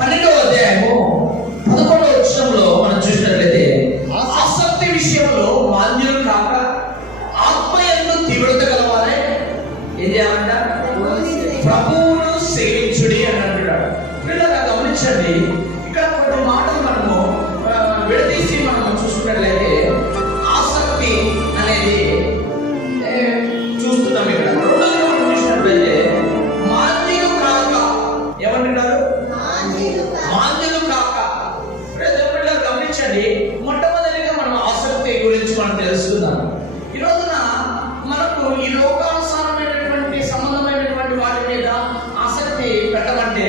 12వ అధ్యాయము 11వ వచనంలో మనం చూసినట్లయితే, ఆసక్తి విషయంలో మాంద్యులు కాక ఆత్మయందు తీవ్రత గలవారే ఏం చేయాలంట? ప్రభువును సేవించుడి అని అంటున్నాడు. పిల్లగా గమనించండి, ఇక్కడ కొన్ని మాటలు మనము విడదీసి మనం చూసుకున్నట్లయితే ఆసక్తి అనేది చూస్తున్నాం. ఇక్కడ రెండోది మనం చూసినట్లయితే మాంద్యులు కాక, ఏమంటున్నారు? మాంద్యులు కాక. పిల్లలు గమనించండి, మొట్టమొదటిగా మనం ఆసక్తి గురించి మనం తెలుసుకుందాం. ఈ రోజున మనకు ఈ లోకానుసారమైనటువంటి సంబంధమైనటువంటి వాటి మీద ఆసక్తి పెట్టమంటే